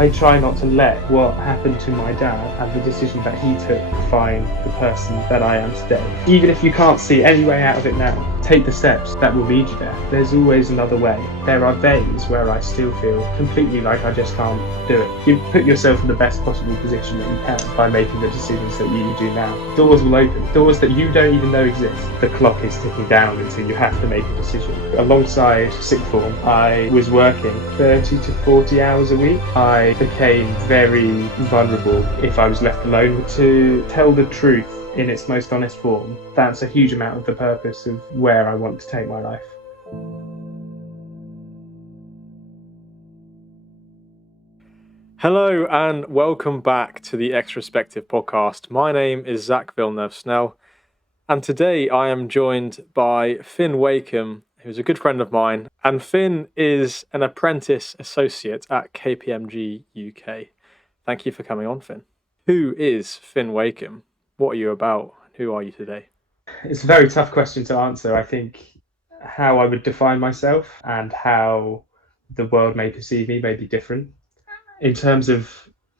I try not to let what happened to my dad and the decision that he took define the person that I am today. Even if you can't see any way out of it now, take the steps that will lead you there. There's always another way. There are days where I still feel completely like I just can't do it. You put yourself in the best possible position that you can by making the decisions that you do now. Doors will open, doors that you don't even know exist. The clock is ticking down until you have to make a decision. Alongside sixth form, I was working 30 to 40 hours a week. I became very vulnerable if I was left alone. To tell the truth in its most honest form, that's a huge amount of the purpose of where I want to take my life. Hello and welcome back to the Extrospective podcast. My name is Zach Villeneuve-Snell, and today I am joined by Finn Wakeham, who's a good friend of mine, and Finn is an apprentice associate at KPMG UK. Thank you for coming on, Finn. Who is Finn Wakeham? What are you about? Who are you today? It's a very tough question to answer. I think how I would define myself and how the world may perceive me may be different. In terms of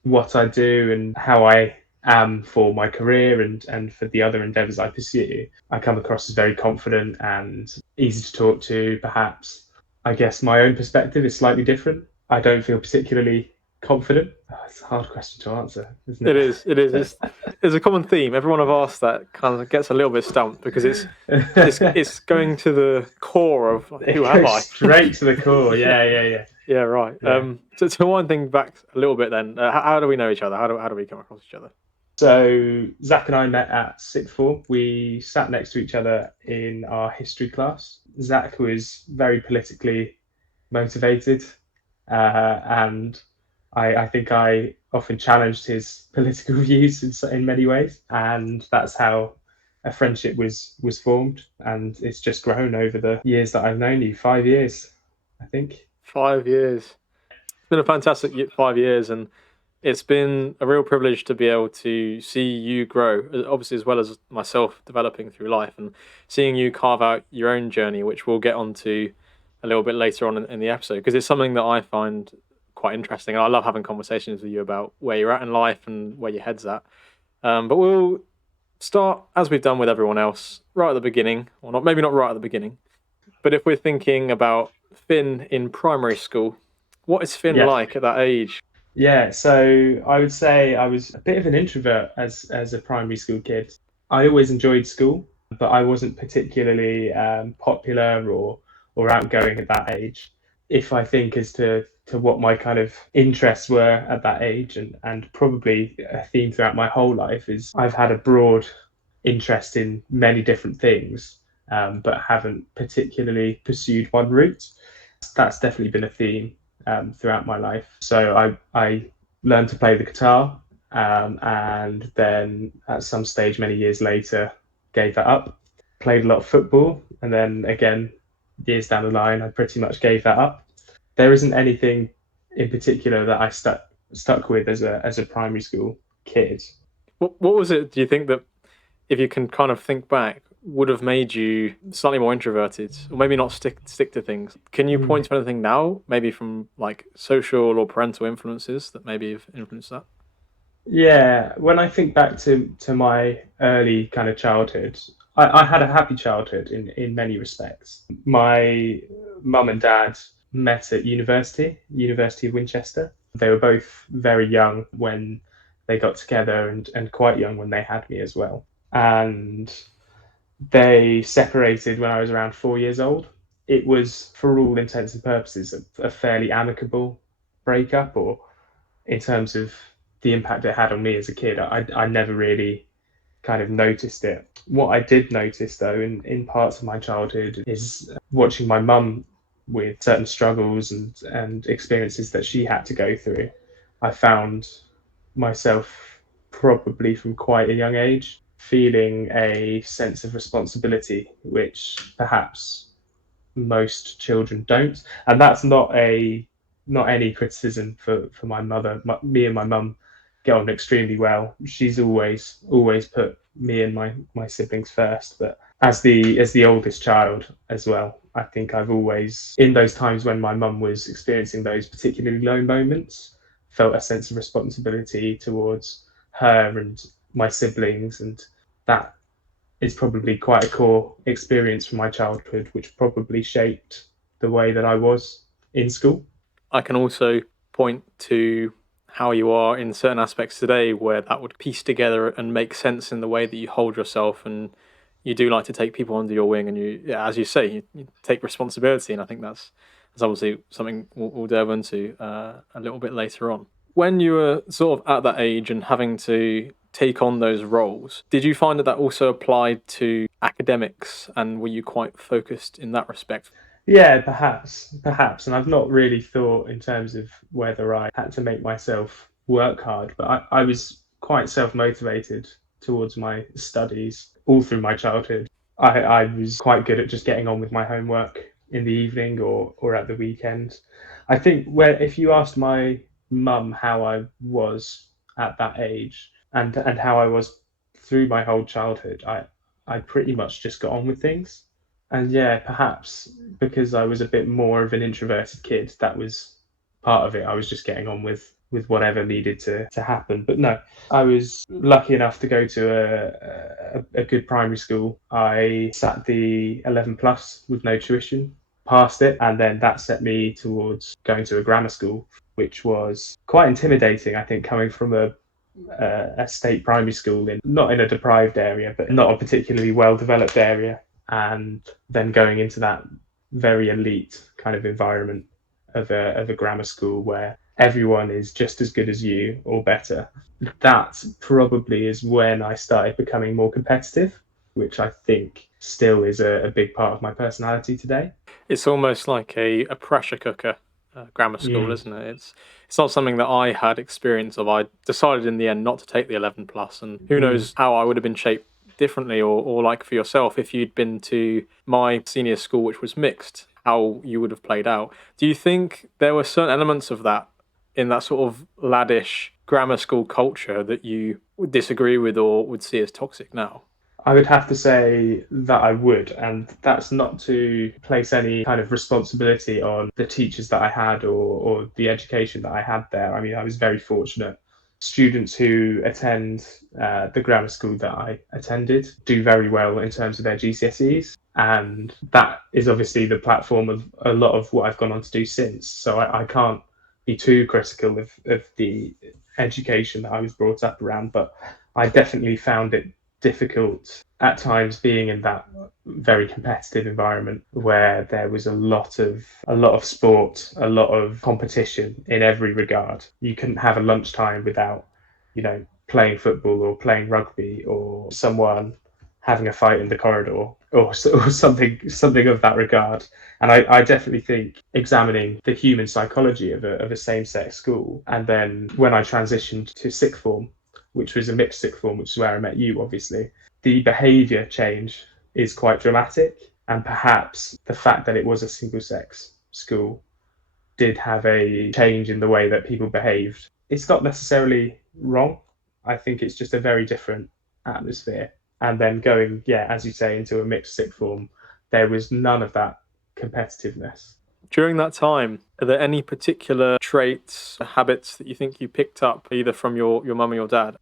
what I do and how I am for my career and for the other endeavours I pursue, I come across as very confident and easy to talk to, perhaps. I guess my own perspective is slightly different. I don't feel particularly confident. It's a hard question to answer, isn't it? It is. It's a common theme. Everyone I've asked that kind of gets a little bit stumped because it's going to the core of who am I? Straight to the core. Yeah. Yeah, right. Yeah. So to wind things back a little bit then, how do we know each other? How do we come across each other? So Zach and I met at sixth form. We sat next to each other in our history class. Zach was very politically motivated, and I think I often challenged his political views in many ways, and that's how a friendship was formed, and it's just grown over the years that I've known you. 5 years, I think. 5 years. It's been a fantastic 5 years, and it's been a real privilege to be able to see you grow, obviously, as well as myself developing through life and seeing you carve out your own journey, which we'll get onto a little bit later on in the episode, because it's something that I find quite interesting. And I love having conversations with you about where you're at in life and where your head's at. But we'll start, as we've done with everyone else, right at the beginning, or not, maybe not right at the beginning, but if we're thinking about Finn in primary school, what is Finn like at that age? Yeah, so I would say I was a bit of an introvert as a primary school kid. I always enjoyed school, but I wasn't particularly popular or outgoing at that age. If I think as to what my kind of interests were at that age, and probably a theme throughout my whole life, is I've had a broad interest in many different things, but haven't particularly pursued one route. That's definitely been a theme throughout my life. So I learned to play the guitar, and then at some stage many years later gave that up. Played a lot of football, and then again years down the line I pretty much gave that up. There isn't anything in particular that I stuck with as a primary school kid. What was it, do you think, that, if you can kind of think back, would have made you slightly more introverted, or maybe not stick to things? Can you point to anything now, maybe from like social or parental influences that maybe have influenced that? Yeah, when I think back to my early kind of childhood, I had a happy childhood in many respects. My mum and dad met at University of Winchester. They were both very young when they got together, and quite young when they had me as well. And they separated when I was around 4 years old. It was, for all intents and purposes, a fairly amicable breakup, or in terms of the impact it had on me as a kid, I never really kind of noticed it. What I did notice, though, in parts of my childhood, is watching my mum with certain struggles and experiences that she had to go through. I found myself, probably from quite a young age, feeling a sense of responsibility, which perhaps most children don't. And that's not any criticism for my mother. Me and my mum get on extremely well. She's always put me and my siblings first. But as the oldest child as well, I think I've always, in those times when my mum was experiencing those particularly low moments, felt a sense of responsibility towards her and my siblings, and that is probably quite a core experience from my childhood, which probably shaped the way that I was in school. I can also point to how you are in certain aspects today where that would piece together and make sense in the way that you hold yourself, and you do like to take people under your wing, and you, yeah, as you say, you take responsibility, and I think that's obviously something we'll delve into a little bit later on. When you were sort of at that age and having to take on those roles, did you find that that also applied to academics, and were you quite focused in that respect? Yeah, perhaps. And I've not really thought in terms of whether I had to make myself work hard, but I was quite self motivated towards my studies all through my childhood. I was quite good at just getting on with my homework in the evening or at the weekend. I think where if you asked my mum how I was at that age and how I was through my whole childhood, I pretty much just got on with things. And yeah, perhaps because I was a bit more of an introverted kid, that was part of it. I was just getting on with whatever needed to happen. But no, I was lucky enough to go to a good primary school. I sat the 11 plus with no tuition, passed it, and then that set me towards going to a grammar school, which was quite intimidating, I think, coming from a state primary school in not in a deprived area, but not a particularly well developed area, and then going into that very elite kind of environment of a grammar school where everyone is just as good as you or better. That probably is when I started becoming more competitive, which I think still is a big part of my personality today. It's almost like a pressure cooker, grammar school, Mm, isn't it? It's not something that I had experience of. I decided in the end not to take the 11 plus, and who mm. knows how I would have been shaped differently, or like for yourself, if you'd been to my senior school, which was mixed, how you would have played out. Do you think there were certain elements of that in that sort of laddish grammar school culture that you would disagree with or would see as toxic now? I would have to say that I would, and that's not to place any kind of responsibility on the teachers that I had or the education that I had there. I mean, I was very fortunate. Students who attend the grammar school that I attended do very well in terms of their GCSEs, and that is obviously the platform of a lot of what I've gone on to do since. So I can't be too critical of the education that I was brought up around, but I definitely found it difficult at times being in that very competitive environment where there was a lot of sport, a lot of competition in every regard. You couldn't have a lunchtime without, playing football or playing rugby or someone having a fight in the corridor or something of that regard. And I definitely think examining the human psychology of a same-sex school, and then when I transitioned to sixth form, which was a mixed sixth form, which is where I met you, obviously, the behaviour change is quite dramatic. And perhaps the fact that it was a single sex school did have a change in the way that people behaved. It's not necessarily wrong. I think it's just a very different atmosphere. And then going, yeah, as you say, into a mixed sixth form, there was none of that competitiveness. During that time, are there any particular traits, habits that you think you picked up either from your mum or your dad?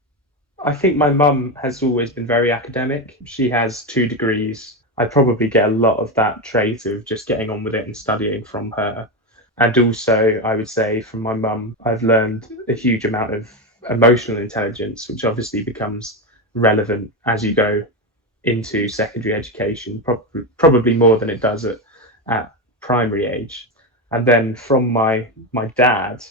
I think my mum has always been very academic. She has 2 degrees. I probably get a lot of that trait of just getting on with it and studying from her. And also, I would say from my mum, I've learned a huge amount of emotional intelligence, which obviously becomes relevant as you go into secondary education, probably more than it does at primary age. And then from my dad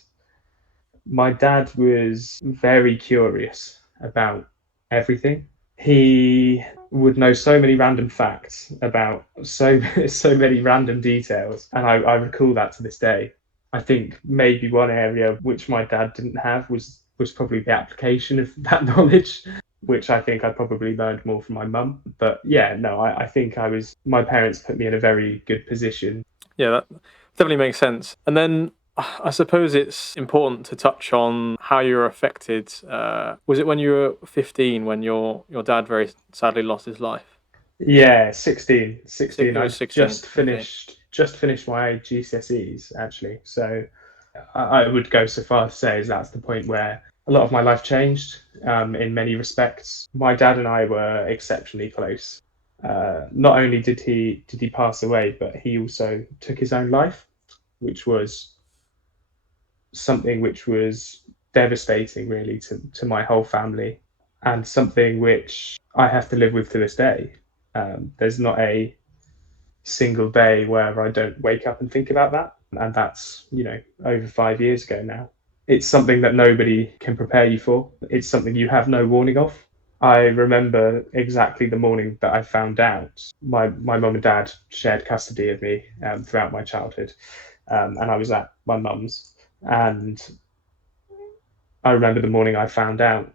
was very curious about everything. He would know so many random facts about so many random details, and I recall that to this day. I think maybe one area which my dad didn't have was probably the application of that knowledge, which I think I probably learned more from my mum. But yeah, no, I think my parents put me in a very good position. Yeah, that definitely makes sense. And then I suppose it's important to touch on how you were affected. Was it when you were 15 when your dad very sadly lost his life? Yeah, 16, 16. It I was 16. just Okay. finished just finished my GCSEs actually. So I would go so far to say is that's the point where a lot of my life changed in many respects. My dad and I were exceptionally close. Not only did he pass away, but he also took his own life, which was something which was devastating, really, to my whole family, and something which I have to live with to this day. There's not a single day where I don't wake up and think about that. And that's, over 5 years ago now. It's something that nobody can prepare you for. It's something you have no warning of. I remember exactly the morning that I found out. My mum and dad shared custody of me throughout my childhood, and I was at my mum's. And I remember the morning I found out.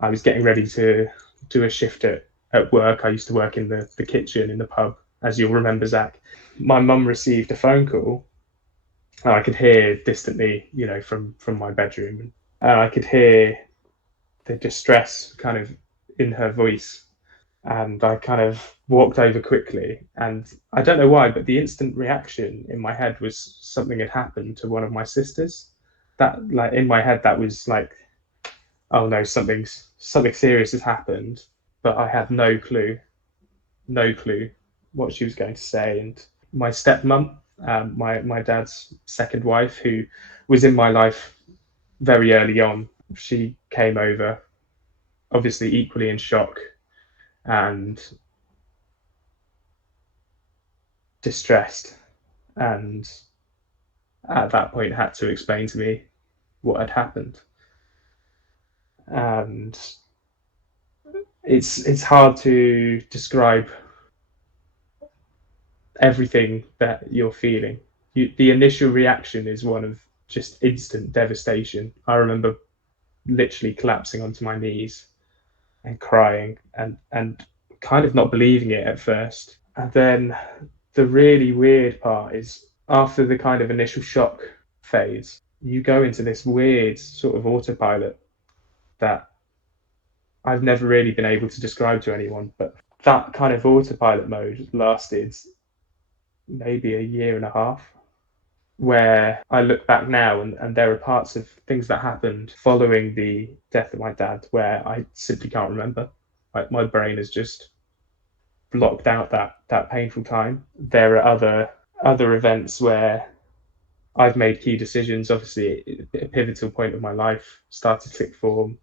I was getting ready to do a shift at work. I used to work in the kitchen in the pub, as you'll remember, Zach. My mum received a phone call. I could hear distantly, from my bedroom. I could hear the distress kind of in her voice. And I kind of walked over quickly. And I don't know why, but the instant reaction in my head was something had happened to one of my sisters. That, like, in my head, that was like, oh no, something serious has happened. But I had no clue what she was going to say. And my stepmom, my dad's second wife, who was in my life very early on, she came over, obviously equally in shock and distressed, and at that point had to explain to me what had happened. And it's hard to describe everything that you're feeling. The initial reaction is one of just instant devastation. I remember literally collapsing onto my knees and crying and kind of not believing it at first. And then the really weird part is after the kind of initial shock phase, you go into this weird sort of autopilot that I've never really been able to describe to anyone. But that kind of autopilot mode lasted maybe a year and a half, where I look back now and there are parts of things that happened following the death of my dad where I simply can't remember. Like, my brain has just blocked out that painful time. There are other events where I've made key decisions. Obviously, a pivotal point of my life, started sixth form,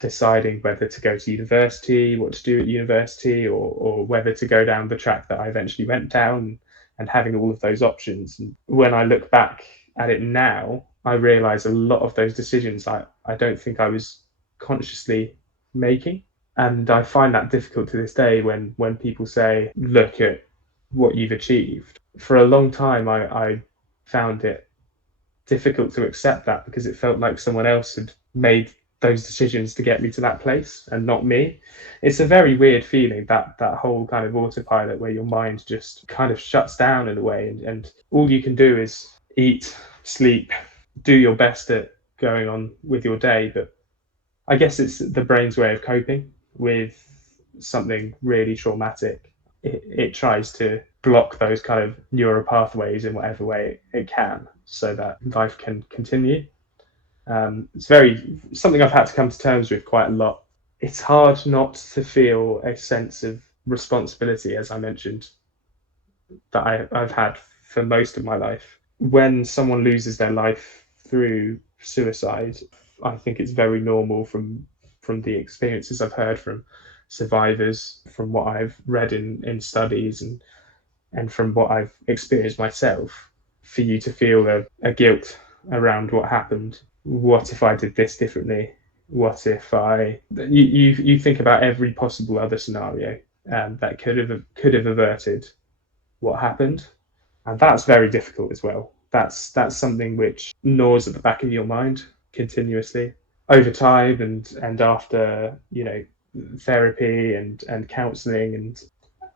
deciding whether to go to university, what to do at university, or whether to go down the track that I eventually went down, and having all of those options. And when I look back at it now, I realize a lot of those decisions I don't think I was consciously making. And I find that difficult to this day when people say, look at what you've achieved. For a long time, I found it difficult to accept that, because it felt like someone else had made those decisions to get me to that place and not me. It's a very weird feeling, that whole kind of autopilot where your mind just kind of shuts down in a way, and all you can do is eat, sleep, do your best at going on with your day. But I guess it's the brain's way of coping with something really traumatic. It tries to block those kind of neural pathways in whatever way it can so that life can continue. It's very something I've had to come to terms with quite a lot. It's hard not to feel a sense of responsibility, as I mentioned, that I've had for most of my life. When someone loses their life through suicide, I think it's very normal from the experiences I've heard from survivors, from what I've read in studies, and from what I've experienced myself, for you to feel a guilt around what happened. What if I did this differently? What if you think about every possible other scenario that could have averted what happened, and that's very difficult as well. That's something which gnaws at the back of your mind continuously over time, and after therapy and counselling and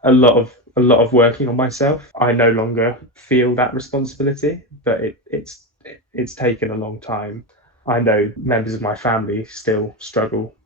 a lot of working on myself, I no longer feel that responsibility. But it's taken a long time. I know members of my family still struggle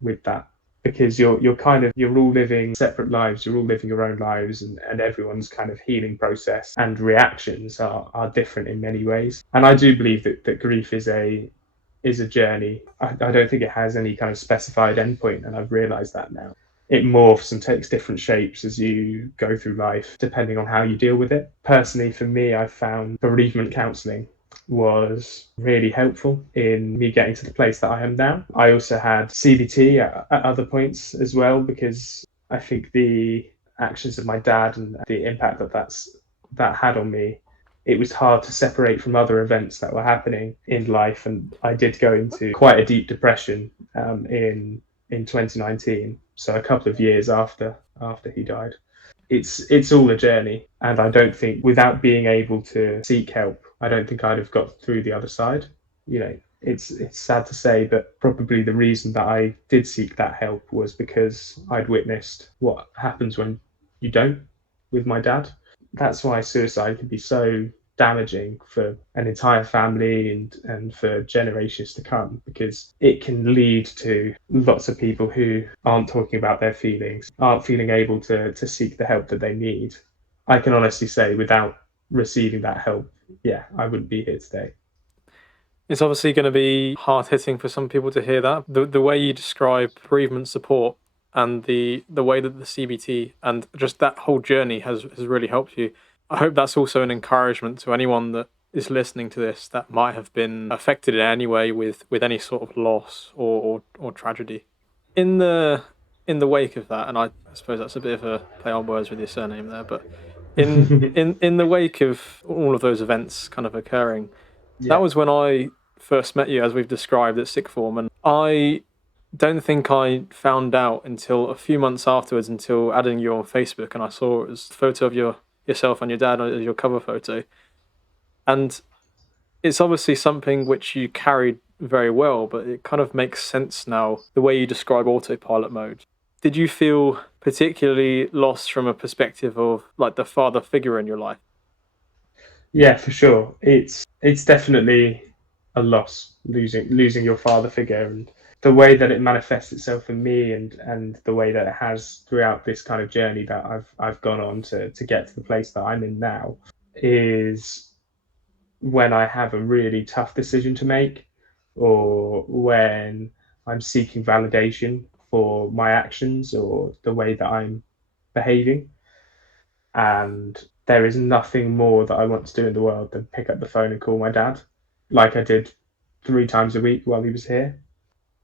with that. because you're all living separate lives, you're all living your own lives, and everyone's kind of healing process and reactions are different in many ways. And I do believe that grief is a journey. I don't think it has any kind of specified endpoint, and I've realized that now. It morphs and takes different shapes as you go through life, depending on how you deal with it. Personally, for me, I found bereavement counselling was really helpful in me getting to the place that I am now. I also had CBT at other points as well, because I think the actions of my dad and the impact that had on me, it was hard to separate from other events that were happening in life, and I did go into quite a deep depression in 2019, so a couple of years after he died. It's all a journey, and I don't think without being able to seek help, I don't think I'd have got through the other side. It's sad to say, but probably the reason that I did seek that help was because I'd witnessed what happens when you don't with my dad. That's why suicide can be so damaging for an entire family and for generations to come, because it can lead to lots of people who aren't talking about their feelings, aren't feeling able to seek the help that they need. I can honestly say, without receiving that help, yeah, I wouldn't be here today. It's obviously going to be hard hitting for some people to hear that. The way you describe bereavement support and the way that the CBT and just that whole journey has really helped you. I hope that's also an encouragement to anyone that is listening to this that might have been affected in any way with any sort of loss or tragedy. In the wake of that, and I suppose that's a bit of a play on words with your surname there, but in the wake of all of those events kind of occurring, that Yeah. was when I first met you, as we've described at sixth form, and I don't think I found out until a few months afterwards, until adding you on Facebook, and I saw it was a photo of yourself and your dad as your cover photo, and it's obviously something which you carried very well, but it kind of makes sense now the way you describe autopilot mode. Did you feel particularly lost from a perspective of like the father figure in your life? Yeah, for sure. It's definitely a loss, losing your father figure, and the way that it manifests itself in me, and the way that it has throughout this kind of journey that I've gone on to get to the place that I'm in now, is when I have a really tough decision to make, or when I'm seeking validation for my actions or the way that I'm behaving. And there is nothing more that I want to do in the world than pick up the phone and call my dad, like I did 3 times a week while he was here,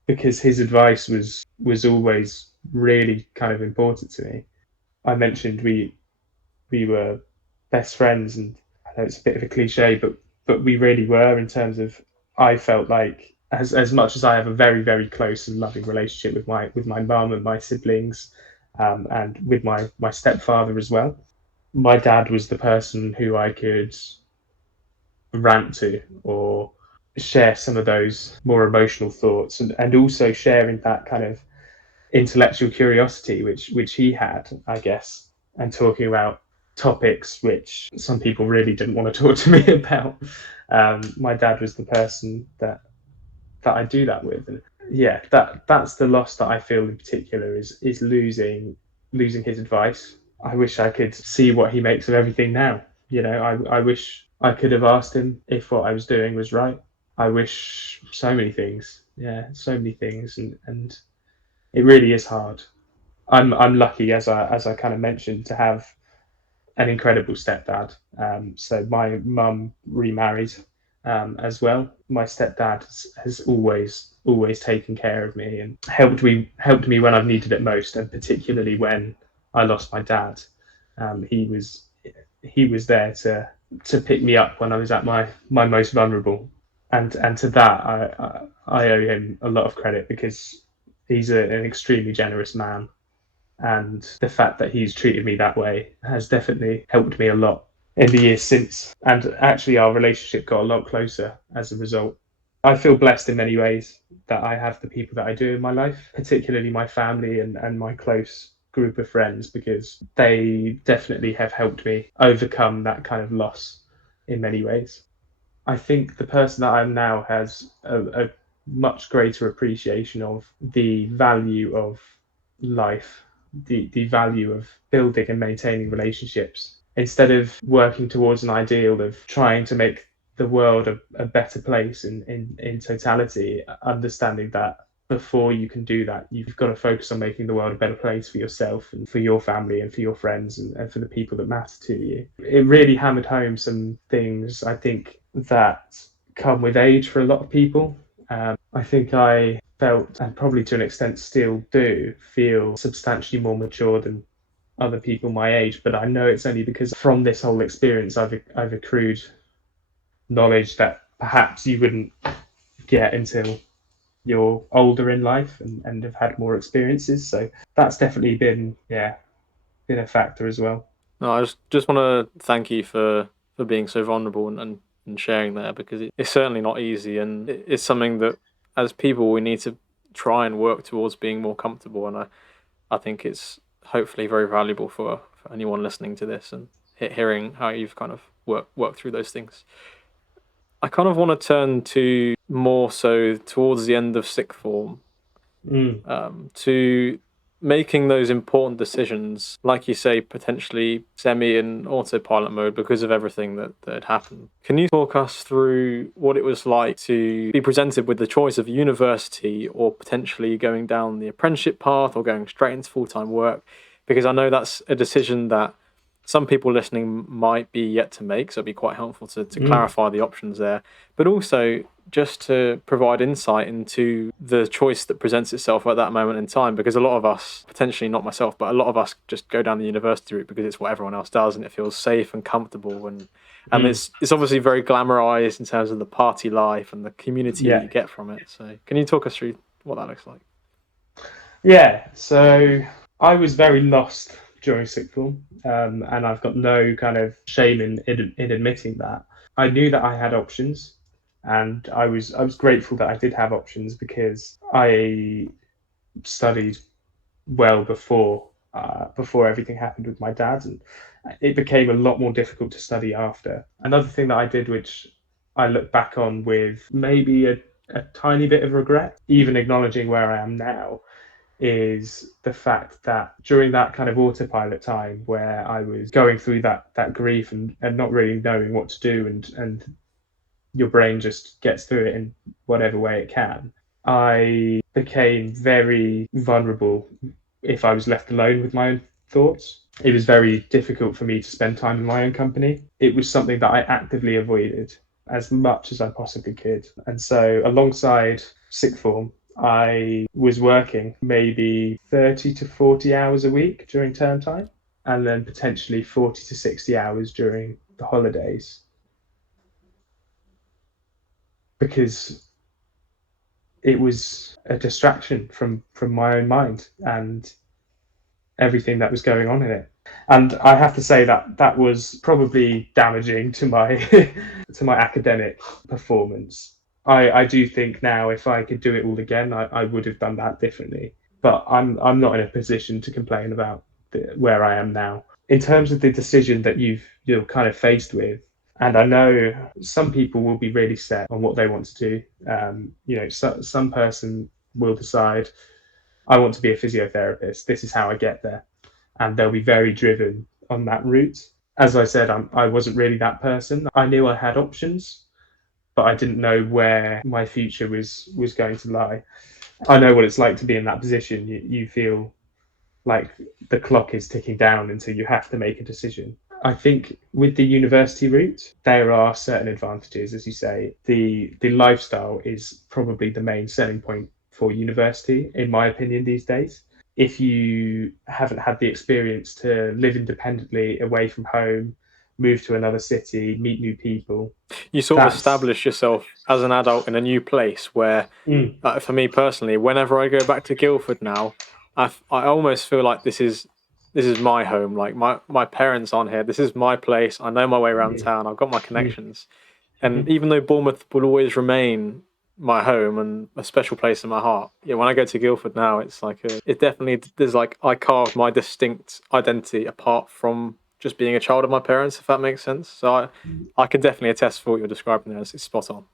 because his advice was always really kind of important to me. I mentioned we were best friends, and I know it's a bit of a cliche, but we really were, in terms of, I felt like, as much as I have a very very close and loving relationship with my mum and my siblings, and with my stepfather as well, my dad was the person who I could rant to, or share some of those more emotional thoughts, and also sharing that kind of intellectual curiosity which he had, I guess, and talking about topics which some people really didn't want to talk to me about. My dad was the person that I do that with, and yeah, that's the loss that I feel in particular, is losing his advice. I wish I could see what he makes of everything now. I wish I could have asked him if what I was doing was right. I wish so many things. Yeah, so many things, and it really is hard. I'm lucky, as I kind of mentioned, to have an incredible stepdad. So my mum remarried, as well. My stepdad has always taken care of me and helped me when I've needed it most, and particularly when I lost my dad. He was there to pick me up when I was at my most vulnerable, and to that I owe him a lot of credit, because he's an extremely generous man, and the fact that he's treated me that way has definitely helped me a lot in the years since. And actually, our relationship got a lot closer as a result. I feel blessed in many ways that I have the people that I do in my life, particularly my family and my close group of friends, because they definitely have helped me overcome that kind of loss in many ways. I think the person that I am now has a much greater appreciation of the value of life, the value of building and maintaining relationships. Instead of working towards an ideal of trying to make the world a better place in totality, understanding that before you can do that, you've got to focus on making the world a better place for yourself and for your family and for your friends and for the people that matter to you. It really hammered home some things, I think, that come with age for a lot of people. I think I felt, and probably to an extent still do, feel substantially more mature than other people my age. But I know it's only because from this whole experience, I've accrued knowledge that perhaps you wouldn't get until you're older in life and have had more experiences. So that's definitely been a factor as well. No, I just want to thank you for being so vulnerable and sharing there, because it's certainly not easy, and it's something that as people we need to try and work towards being more comfortable. And I think it's hopefully very valuable for anyone listening to this and hearing how you've kind of worked through those things. I kind of want to turn to more so towards the end of sixth form, to making those important decisions, like you say, potentially semi in autopilot mode because of everything that had happened. Can you talk us through what it was like to be presented with the choice of university or potentially going down the apprenticeship path or going straight into full-time work? Because I know that's a decision that some people listening might be yet to make, so it'd be quite helpful to clarify the options there, but also just to provide insight into the choice that presents itself at that moment in time, because a lot of us, potentially not myself, but a lot of us just go down the university route because it's what everyone else does and it feels safe and comfortable, and it's obviously very glamorized in terms of the party life and the community that you get from it. So can you talk us through what that looks like? Yeah, so I was very lost during sixth form, and I've got no kind of shame in admitting that. I knew that I had options, and I was grateful that I did have options because I studied well before everything happened with my dad, and it became a lot more difficult to study after. Another thing that I did, which I look back on with maybe a tiny bit of regret, even acknowledging where I am now, is the fact that during that kind of autopilot time where I was going through that grief and not really knowing what to do, and your brain just gets through it in whatever way it can, I became very vulnerable if I was left alone with my own thoughts. It was very difficult for me to spend time in my own company. It was something that I actively avoided as much as I possibly could. And so alongside sixth form, I was working maybe 30 to 40 hours a week during term time, and then potentially 40 to 60 hours during the holidays, because it was a distraction from my own mind and everything that was going on in it. And I have to say that that was probably damaging to my to my academic performance. I do think now if I could do it all again, I would have done that differently. But I'm not in a position to complain about where I am now. In terms of the decision that you're kind of faced with, and I know some people will be really set on what they want to do. Some person will decide, I want to be a physiotherapist. This is how I get there, and they'll be very driven on that route. As I said, I wasn't really that person. I knew I had options, but I didn't know where my future was going to lie. I know what it's like to be in that position. You feel like the clock is ticking down until you have to make a decision. I think with the university route, there are certain advantages, as you say. The lifestyle is probably the main selling point for university, in my opinion, these days. If you haven't had the experience to live independently away from home, move to another city, meet new people, You sort of establish yourself as an adult in a new place where, for me personally, whenever I go back to Guildford now, I almost feel like this is my home. Like my parents aren't here. This is my place. I know my way around town. I've got my connections. And even though Bournemouth will always remain my home and a special place in my heart, when I go to Guildford now, it's like there's like I carved my distinct identity apart from just being a child of my parents, if that makes sense. So I can definitely attest for what you're describing there. It's spot on.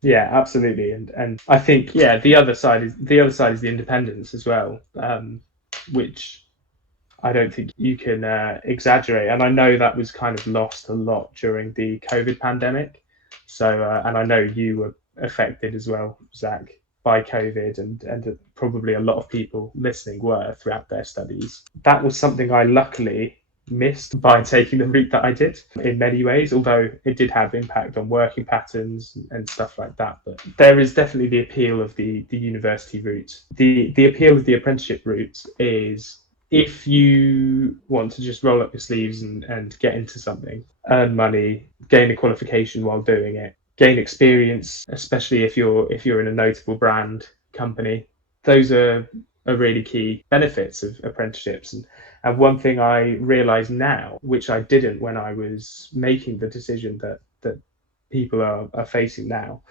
Yeah, absolutely, and I think the other side is the independence as well. which I don't think you can exaggerate. And I know that was kind of lost a lot during the COVID pandemic. So, and I know you were affected as well, Zach, by COVID, and probably a lot of people listening were throughout their studies. That was something I luckily missed by taking the route that I did in many ways, although it did have impact on working patterns and stuff like that. But there is definitely the appeal of the university route. The appeal of the apprenticeship route is if you want to just roll up your sleeves and get into something, earn money, gain a qualification while doing it, gain experience, especially if you're in a notable brand company, those are really key benefits of apprenticeships. And one thing I realize now, which I didn't when I was making the decision that people are facing now,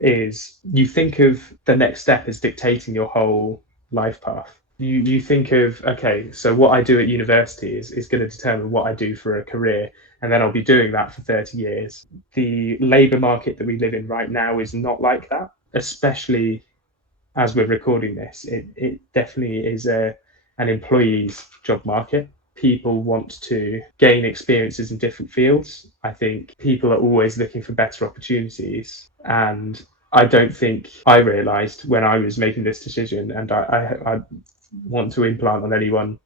is you think of the next step as dictating your whole life path. You think of, okay, so what I do at university is going to determine what I do for a career, and then I'll be doing that for 30 years. The labour market that we live in right now is not like that, especially as we're recording this. It definitely is an employee's job market. People want to gain experiences in different fields. I think people are always looking for better opportunities. And I don't think I realised when I was making this decision, and I want to implant on anyone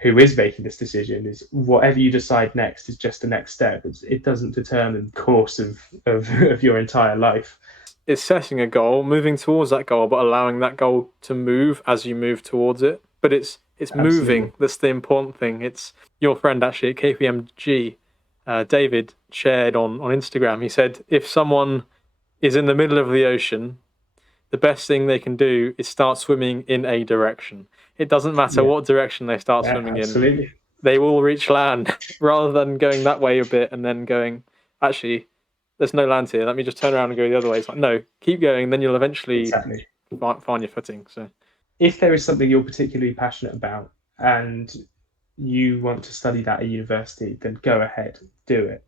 who is making this decision, is whatever you decide next is just the next step. It doesn't determine the course of your entire life. It's setting a goal, moving towards that goal, but allowing that goal to move as you move towards it. But it's moving. Absolutely. That's the important thing. It's your friend actually at KPMG, David, shared on Instagram. He said if someone is in the middle of the ocean, the best thing they can do is start swimming in a direction. It doesn't matter Yeah, what direction they start yeah, swimming in. absolutely. They will reach land rather than going that way a bit and then going, actually, there's no land here. Let me just turn around and go the other way. It's like, no, keep going. Then you'll eventually Exactly. find your footing. So If there is something you're particularly passionate about and you want to study that at university, then go ahead, do it.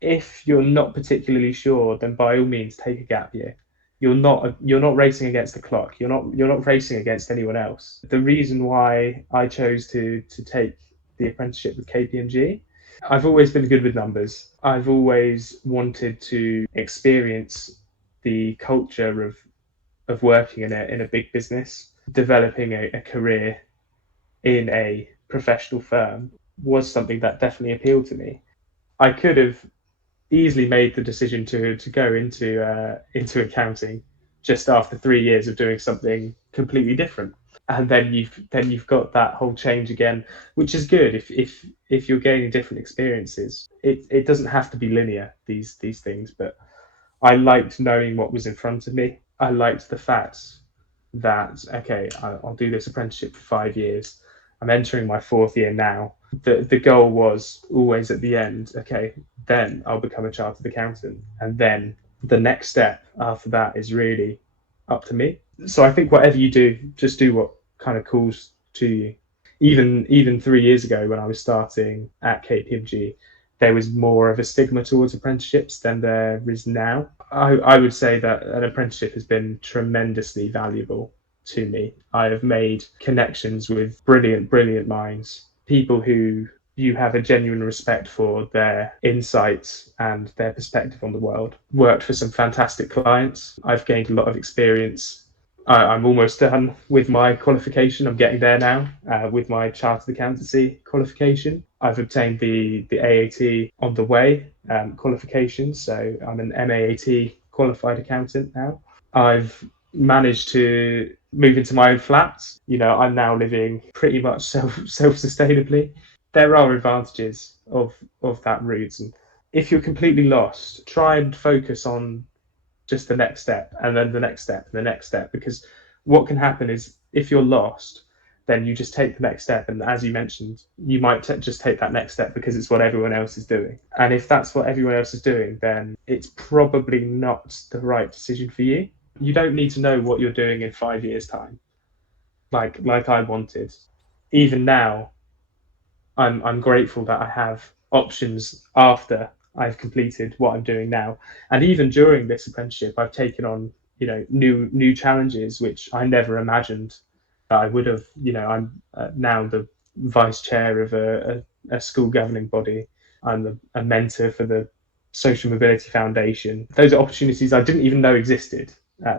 If you're not particularly sure, then by all means take a gap year. You're not racing against the clock. You're not racing against anyone else. The reason why I chose to take the apprenticeship with KPMG, I've always been good with numbers. I've always wanted to experience the culture of working in a big business, developing a career in a professional firm was something that definitely appealed to me. I could have easily made the decision to go into accounting just after 3 years of doing something completely different, and then you've got that whole change again, which is good if you're gaining different experiences. It doesn't have to be linear, these things, but I liked knowing what was in front of me. I liked the fact that, okay, I'll do this apprenticeship for 5 years. I'm entering my fourth year now. The goal was always at the end, okay, then I'll become a chartered accountant. And then the next step after that is really up to me. So I think whatever you do, just do what kind of calls to you. Even 3 years ago when I was starting at KPMG, there was more of a stigma towards apprenticeships than there is now. I would say that an apprenticeship has been tremendously valuable to me. I have made connections with brilliant minds, people who you have a genuine respect for their insights and their perspective on the world. Worked for some fantastic clients. I've gained a lot of experience. I'm almost done with my qualification. I'm getting there now with my chartered accountancy qualification. I've obtained the AAT on the way qualification, so I'm an MAAT qualified accountant now. I've managed to move into my own flat. I'm now living pretty much self-sustainably. There are advantages of that route, and if you're completely lost, try and focus on just the next step and then the next step and the next step, because what can happen is if you're lost, then you just take the next step, and as you mentioned, you might just take that next step because it's what everyone else is doing. And if that's what everyone else is doing, then it's probably not the right decision for you. You don't need to know what you're doing in 5 years time, like I wanted. Even now, I'm grateful that I have options after I've completed what I'm doing now. And even during this apprenticeship, I've taken on new challenges which I never imagined that I would have. I'm now the vice chair of a school governing body. I'm a mentor for the Social Mobility Foundation. Those are opportunities I didn't even know existed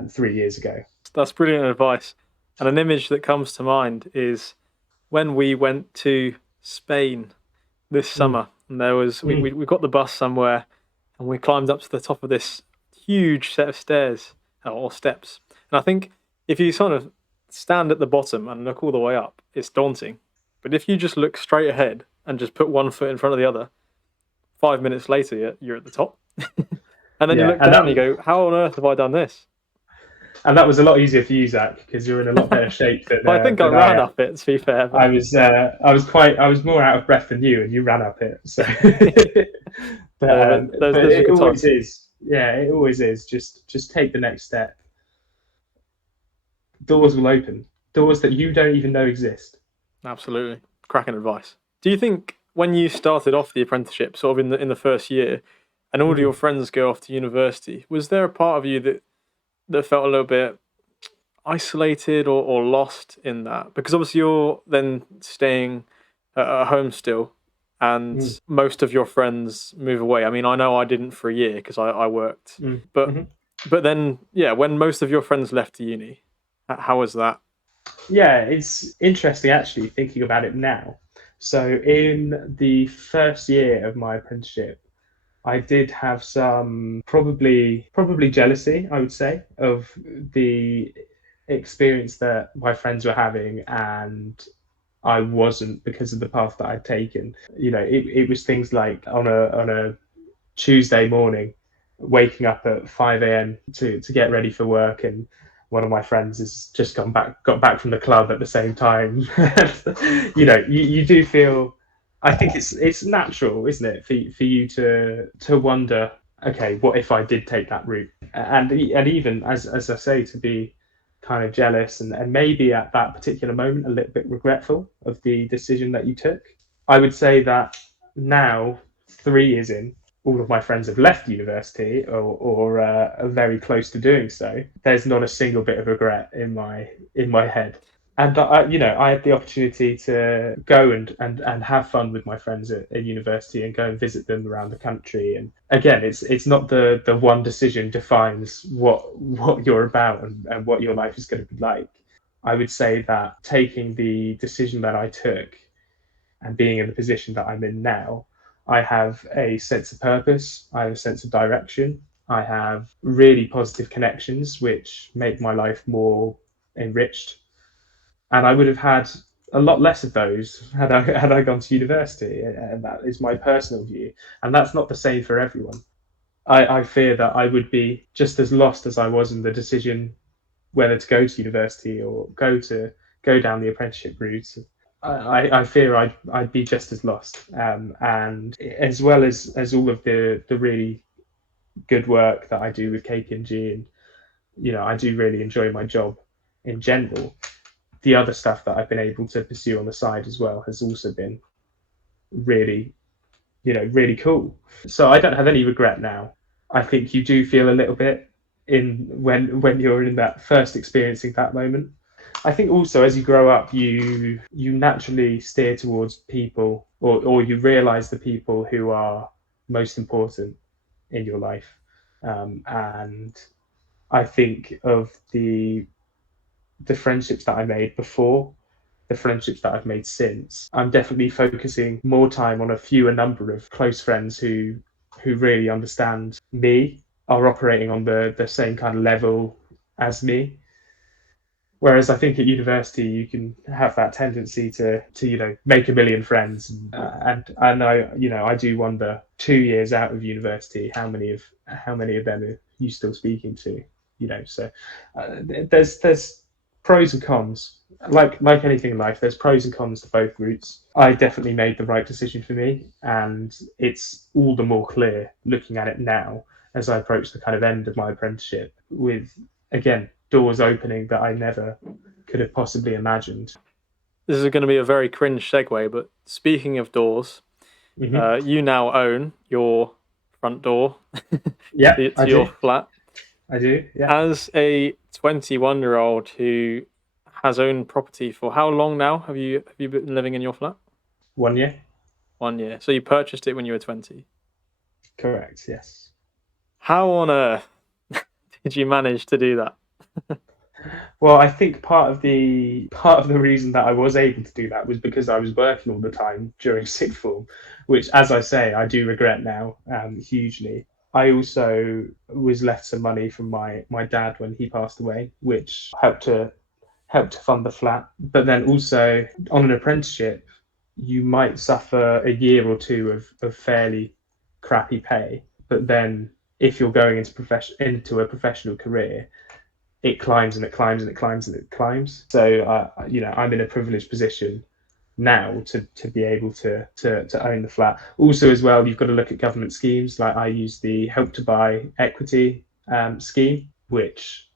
3 years ago. That's brilliant advice. And an image that comes to mind is when we went to Spain this summer, and there was we got the bus somewhere, and we climbed up to the top of this huge set of stairs or steps. And I think if you sort of stand at the bottom and look all the way up, it's daunting. But if you just look straight ahead and just put one foot in front of the other, 5 minutes later you're at the top. And then you look down and you go, how on earth have I done this? And that was a lot easier for you, Zach, because you're in a lot better shape than I think I ran up it, to be fair. But... I was more out of breath than you, and you ran up it. So, but it always is. Yeah, it always is. Just take the next step. Doors will open. Doors that you don't even know exist. Absolutely, cracking advice. Do you think when you started off the apprenticeship, sort of in the first year, and all of your friends go off to university, was there a part of you that felt a little bit isolated or lost in that? Because obviously you're then staying at home still, and most of your friends move away. I mean, I know I didn't for a year because I worked, but then when most of your friends left to uni, how was that? Yeah, it's interesting actually thinking about it now. So in the first year of my apprenticeship, I did have some probably jealousy, I would say, of the experience that my friends were having, and I wasn't, because of the path that I'd taken. It was things like on a Tuesday morning, waking up at 5 a.m. to get ready for work, and one of my friends has just got back from the club at the same time. You do feel. I think it's natural, isn't it, for you to wonder, okay, what if I did take that route, and even as I say, to be kind of jealous and maybe at that particular moment a little bit regretful of the decision that you took. I would say that now, 3 years in, all of my friends have left university or are very close to doing so. There's not a single bit of regret in my head. And I had the opportunity to go and have fun with my friends at university and go and visit them around the country. And again, it's not the one decision defines what you're about and what your life is going to be like. I would say that taking the decision that I took and being in the position that I'm in now, I have a sense of purpose. I have a sense of direction. I have really positive connections, which make my life more enriched. And I would have had a lot less of those had I gone to university, and that is my personal view. And that's not the same for everyone. I fear that I would be just as lost as I was in the decision whether to go to university or go down the apprenticeship route. I fear I'd be just as lost. And as well as all of the really good work that I do with KPMG, and I do really enjoy my job in general. The other stuff that I've been able to pursue on the side as well has also been really, really cool. So I don't have any regret now. I think you do feel a little bit when you're in that first experiencing that moment. I think also as you grow up, you naturally steer towards people, or you realize the people who are most important in your life. And I think of the friendships that I made before, the friendships that I've made since. I'm definitely focusing more time on a fewer number of close friends who really understand me, are operating on the same kind of level as me. Whereas I think at university you can have that tendency to make a million friends, and I do wonder, 2 years out of university, how many of them are you still speaking to? So there's pros and cons. Like anything in life, there's pros and cons to both routes. I definitely made the right decision for me, and it's all the more clear looking at it now as I approach the kind of end of my apprenticeship, with, again, doors opening that I never could have possibly imagined. This is going to be a very cringe segue, but speaking of doors, you now own your front door to your flat. I do, yeah. As a 21-year-old who has owned property for how long now? Have you been living in your flat? 1 year. 1 year. So you purchased it when you were 20. Correct. Yes. How on earth did you manage to do that? Well, I think part of the reason that I was able to do that was because I was working all the time during sixth form, which, as I say, I do regret now, hugely. I also was left some money from my dad when he passed away, which helped to fund the flat. But then also on an apprenticeship, you might suffer a year or two of fairly crappy pay, but then if you're going into a professional career, it climbs and it climbs and it climbs and it climbs. So I'm in a privileged position now to be able to own the flat. Also, as well, you've got to look at government schemes. Like I use the Help to Buy equity scheme, which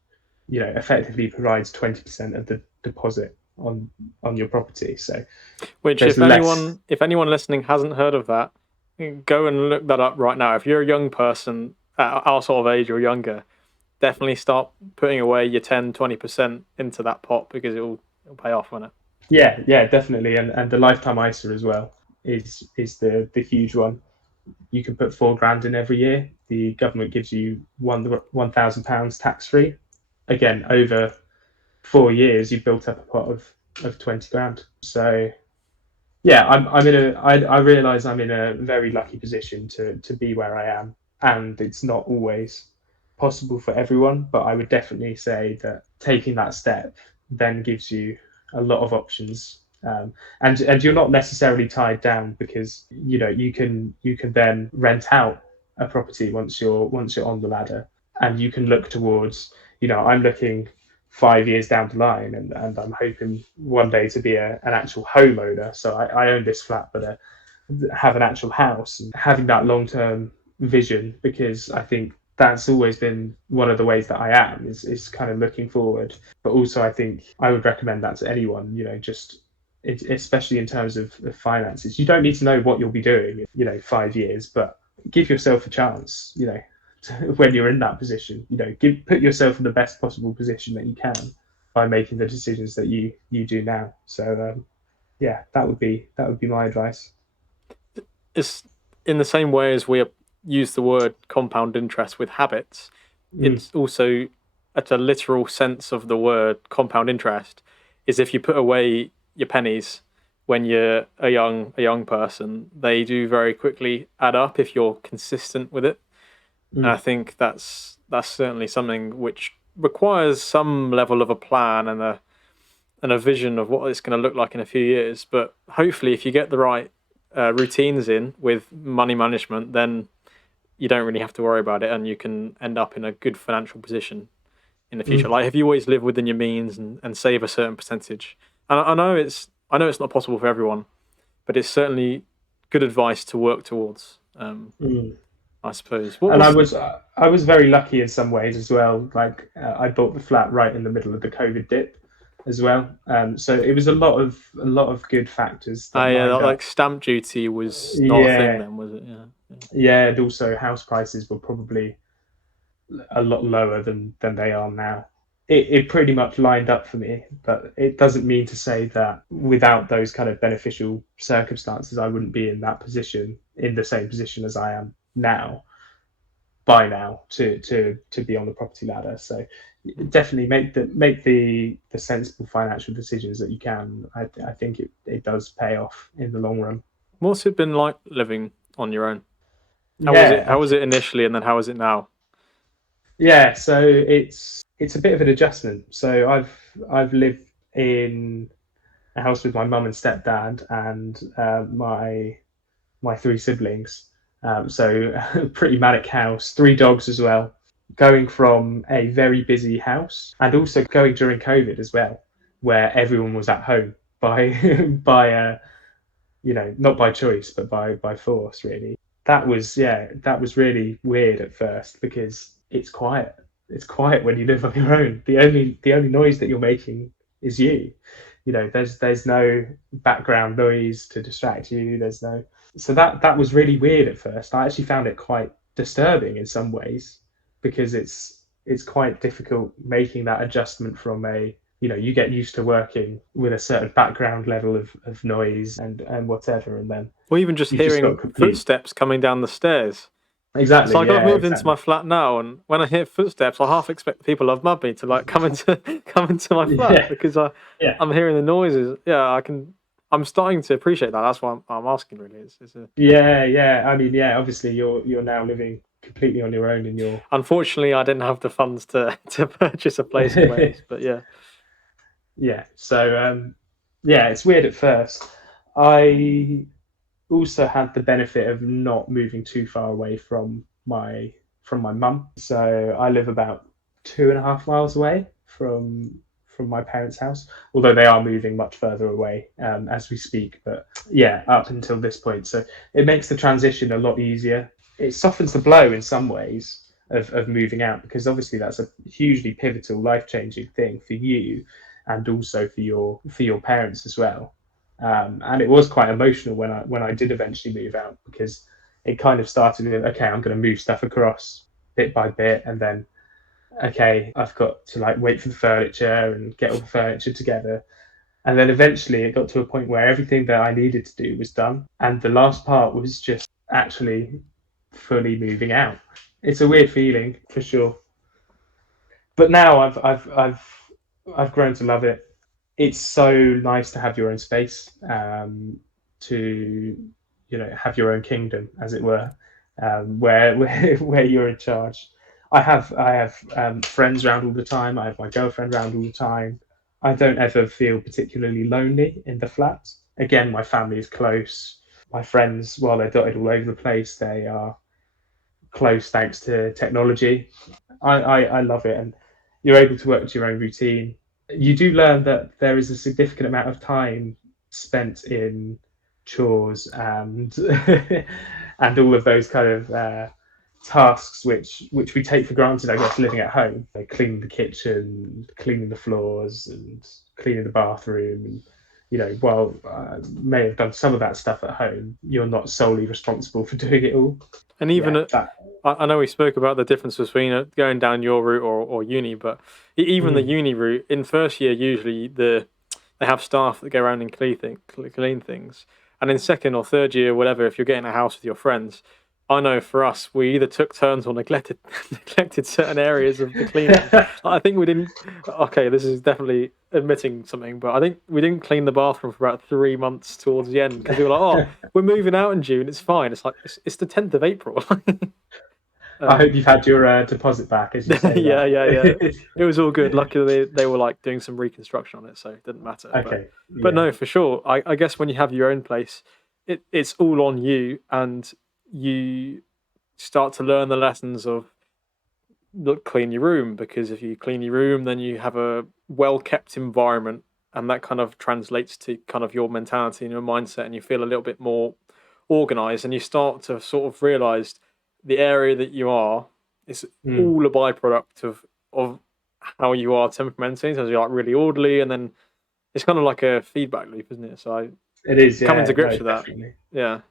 effectively provides 20% of the deposit on your property. So Which, there's less. if anyone listening hasn't heard of that, go and look that up right now. If you're a young person at our sort of age or younger, definitely start putting away your 10-20% into that pot because it'll pay off, won't it? Yeah, definitely, and the lifetime ISA as well is the huge one. You can put 4 grand in every year. The government gives you £1,000 tax free. Again, over 4 years, you've built up a pot of 20 grand. So yeah, I realise I'm in a very lucky position to be where I am, and it's not always possible for everyone. But I would definitely say that taking that step then gives you a lot of options, and you're not necessarily tied down because you can then rent out a property once you're on the ladder, and you can look towards. I'm looking 5 years down the line, and I'm hoping one day to be an actual homeowner. So I own this flat, but have an actual house, and having that long term vision, because I think that's always been one of the ways that I am is kind of looking forward. But also, I think I would recommend that to anyone. Just especially in terms of finances, you don't need to know what you'll be doing. 5 years, but give yourself a chance. When you're in that position, put yourself in the best possible position that you can by making the decisions that you do now. So yeah, that would be my advice. It's in the same way as we use the word compound interest with habits. Mm, It's also, at a literal sense of the word compound interest, is if you put away your pennies when you're a young person, they do very quickly add up if you're consistent with it. And I mm, think that's certainly something which requires some level of a plan and a vision of what it's going to look like in a few years. But hopefully, if you get the right routines in with money management, then you don't really have to worry about it, and you can end up in a good financial position in the future. mm. Like if you always live within your means and save a certain percentage. And I know it's not possible for everyone, but it's certainly good advice to work towards. Mm. I suppose. What And I was was I was very lucky in some ways as well. Like I bought the flat right in the middle of the COVID dip as well. So it was a lot of good factors that I lined like up. stamp duty was not a thing Yeah, then, was it? Yeah. Yeah. yeah, and also house prices were probably a lot lower than they are now. It pretty much lined up for me, but it doesn't mean to say that without those kind of beneficial circumstances, I wouldn't be in the same position as I am now, by now, to be on the property ladder. So definitely make the sensible financial decisions that you can. I think it does pay off in the long run. What's it been like living on your own? How was it? Yeah, How was it initially, and then how is it now? yeah. So it's a bit of an adjustment. So I've lived in a house with my mum and stepdad and my 3 siblings. So pretty manic house, 3 dogs as well. Going from a very busy house and also going during COVID as well, where everyone was at home by by not by choice but by force really. That was really weird at first because it's quiet when you live on your own. The only noise that you're making is you. There's no background noise to distract you. There's no. So that was really weird at first. I actually found it quite disturbing in some ways because it's quite difficult making that adjustment from a you get used to working with a certain background level of noise and whatever, and then Or even just you've just got hearing complete. footsteps coming down the stairs. It's Exactly, like I've yeah, moved into exactly. my flat now, and when I hear footsteps, I half expect the people above me to like come into come into my flat Yeah, because yeah, I'm hearing the noises. Yeah, I'm starting to appreciate that. That's why I'm asking. Really, it's yeah. I mean, yeah. Obviously, you're now living completely on your own in your. unfortunately I didn't have the funds to to purchase a place in Wales, but yeah. Yeah. So yeah, it's weird at first. I also had the benefit of not moving too far away from my mum. So I live about 2.5 miles away from my parents' house, although they are moving much further away as we speak. But yeah, up until this point, so it makes the transition a lot easier. It softens the blow in some ways of moving out, because obviously that's a hugely pivotal, life changing thing for you, and also for your parents as well. And it was quite emotional when I did eventually move out, because it kind of started with, okay, I'm going to move stuff across bit by bit, and then okay, I've got to like wait for the furniture and get all the furniture together. And then eventually it got to a point where everything that I needed to do was done. And the last part was just actually fully moving out. It's a weird feeling for sure. But now I've grown to love it. It's so nice to have your own space, to have your own kingdom, as it were, where you're in charge. I have friends around all the time. I have my girlfriend around all the time. I don't ever feel particularly lonely in the flat. Again, my family is close. My friends, while they're dotted all over the place, they are close thanks to technology. I love it, and you're able to work to your own routine. You do learn that there is a significant amount of time spent in chores and and all of those kind of tasks which we take for granted, I guess, living at home. Like cleaning the kitchen, cleaning the floors, and cleaning the bathroom, and while I may have done some of that stuff at home, you're not solely responsible for doing it all. And even Yeah, that. I know we spoke about the difference between going down your route or uni, but even the Mm, uni route in first year usually they have staff that go around and clean things, and in second or third year, whatever, if you're getting a house with your friends, I know for us we either took turns or neglected neglected certain areas of the cleaning. I think we didn't. Okay, this is definitely admitting something, but I think we didn't clean the bathroom for about 3 months towards the end because we were like, "Oh, we're moving out in June. It's fine." It's like it's the 10th of April. I hope um, you've had your deposit back as you say yeah. that. It was all good. Luckily, they were like doing some reconstruction on it, so it didn't matter. Okay, But yeah. no, for sure. I guess when you have your own place, it's all on you, and you start to learn the lessons of look, clean your room, because if you clean your room, then you have a well kept environment, and that kind of translates to kind of your mentality and your mindset, and you feel a little bit more organized, and you start to sort of realize the area that you are is Mm, all a byproduct of how you are temperamenting. So you're like really orderly, and then it's kind of like a feedback loop, isn't it? So I it is, coming to yeah. grips No, with that. definitely. Yeah.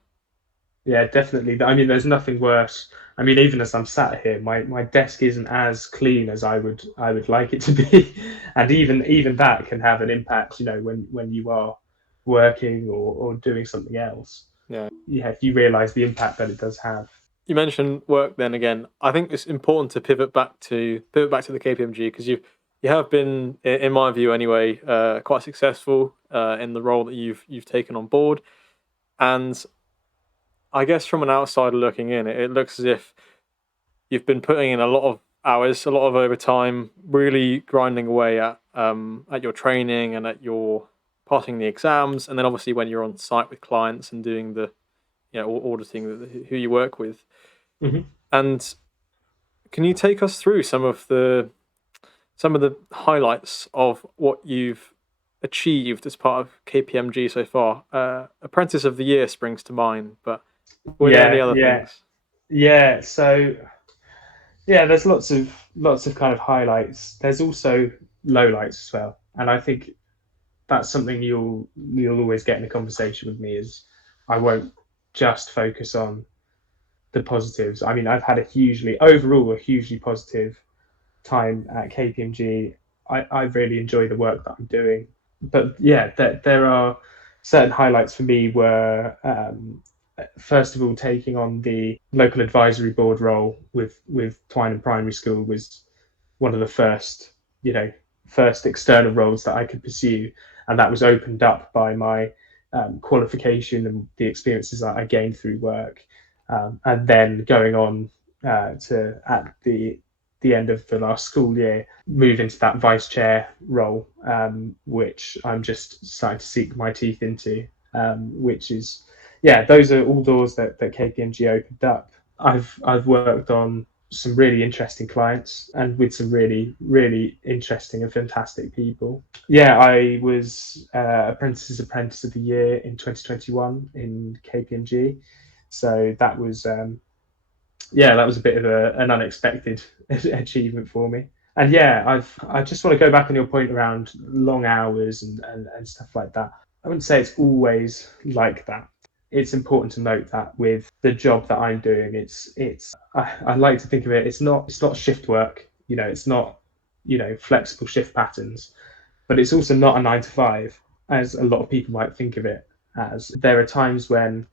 Yeah, definitely. I mean, there's nothing worse. I mean, even as I'm sat here, my desk isn't as clean as I would like it to be, and even that can have an impact. When you are working or doing something else. Yeah. Yeah, you realise the impact that it does have. You mentioned work then again. I think it's important to pivot back to the KPMG because you have been, in my view anyway, quite successful in the role that you've taken on board. And I guess from an outsider looking in, it looks as if you've been putting in a lot of hours, a lot of overtime, really grinding away at your training and at your passing the exams, and then obviously when you're on site with clients and doing the auditing who you work with. Hmm. And can you take us through some of the highlights of what you've achieved as part of KPMG so far? Apprentice of the Year springs to mind, but were there any Yeah, other yeah, things? yeah. So yeah, there's lots of kind of highlights. There's also lowlights as well, and I think that's something you'll always get in a conversation with me. Is I won't just focus on the positives. I mean, I've had a hugely positive time at KPMG. I really enjoy the work that I'm doing. But yeah, there are certain highlights for me were first of all taking on the local advisory board role with Twynham Primary School was one of the first external roles that I could pursue, and that was opened up by my qualification and the experiences that I gained through work, and then going on to at the end of the last school year move into that vice chair role, which I'm just starting to sink my teeth into, which is yeah, those are all doors that KPMG opened up. I've worked on some really interesting clients and with some really interesting and fantastic people. Yeah, I was apprentice of the year in 2021 in KPMG, so that was that was a bit of an unexpected achievement for me. And yeah, I just want to go back on your point around long hours and stuff like that. I wouldn't say it's always like that. It's important to note that with the job that I'm doing, I like to think of it. It's not shift work. It's not flexible shift patterns, but it's also not a 9 to 5, as a lot of people might think of it as. There are times when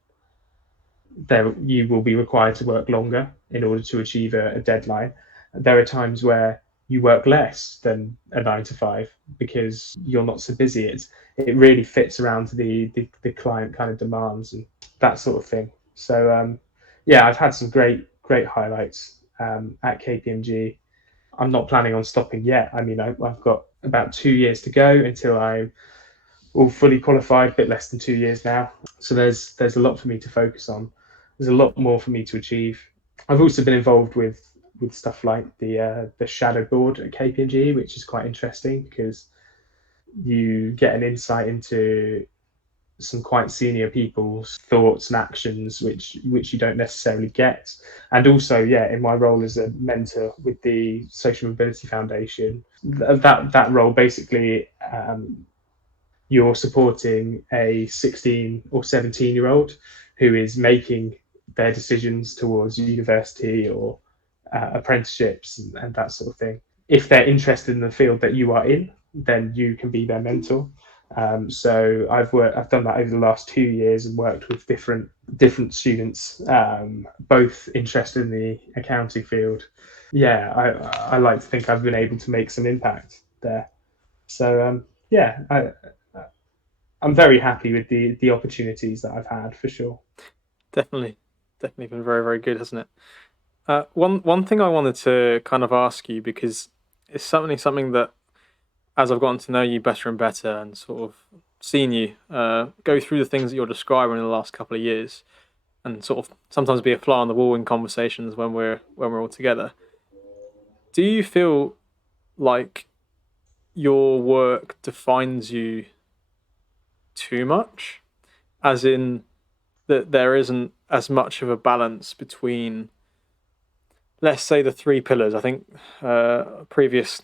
you will be required to work longer in order to achieve a deadline. There are times where you work less than a 9 to 5 because you're not so busy. It really fits around to the client kind of demands and that sort of thing. So yeah, I've had some great highlights at KPMG. I'm not planning on stopping yet. I mean, I've got about 2 years to go until I'm all fully qualified, a bit less than 2 years now. So there's a lot for me to focus on. There's a lot more for me to achieve. I've also been involved with stuff like the shadow board at KPMG, which is quite interesting because you get an insight into some quite senior people's thoughts and actions, which you don't necessarily get. And also, yeah, in my role as a mentor with the Social Mobility Foundation, that role basically you're supporting a 16 or 17-year-old who is making their decisions towards university or apprenticeships and that sort of thing. If they're interested in the field that you are in, then you can be their mentor. So I've done that over the last 2 years and worked with different students, both interested in the accounting field. Yeah, I like to think I've been able to make some impact there. So yeah, I'm very happy with the opportunities that I've had for sure. Definitely, definitely been very, very good, hasn't it? One thing I wanted to kind of ask you, because it's something that as I've gotten to know you better and better and sort of seen you go through the things that you're describing in the last couple of years, and sort of sometimes be a fly on the wall in conversations when we're all together. Do you feel like your work defines you too much, as in that there isn't as much of a balance between, let's say, the three pillars? I think a previous